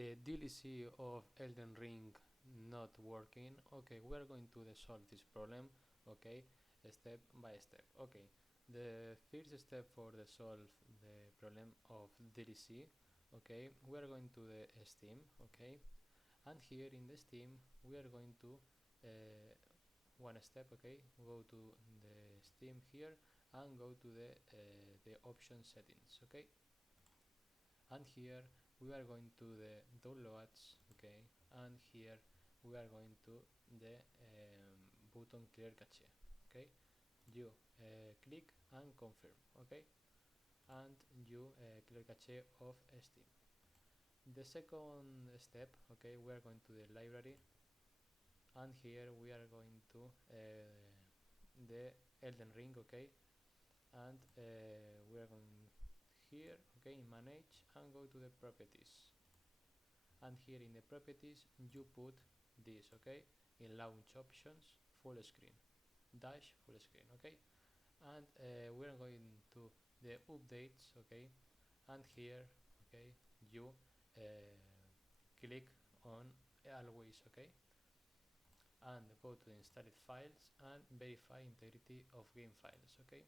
the DLC of Elden Ring not working. Okay, we are going to solve this problem, okay, step by step. Okay, the first step for the solve the problem of DLC, okay, we are going to the Steam, okay, and here in the Steam we are going to one step, okay, go to the Steam here and go to the option settings, okay, and here we are going to the downloads, okay, and here we are going to the button clear cache, okay, you click and confirm, okay, and you clear cache of Steam. The second step, okay, we are going to the library, and here we are going to the Elden Ring, okay, and we are going here, okay, in manage, and go to the properties, and here in the properties you put this, okay, in launch options full screen dash full screen, okay, and we are going to the updates, okay, and here, okay, you click on always, okay, and go to the installed files and verify integrity of game files, okay,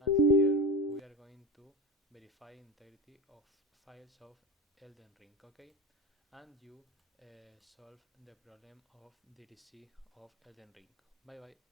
and here we are going to verify integrity of files of Elden Ring, okay, and you solve the problem of DLC of Elden Ring. Bye bye.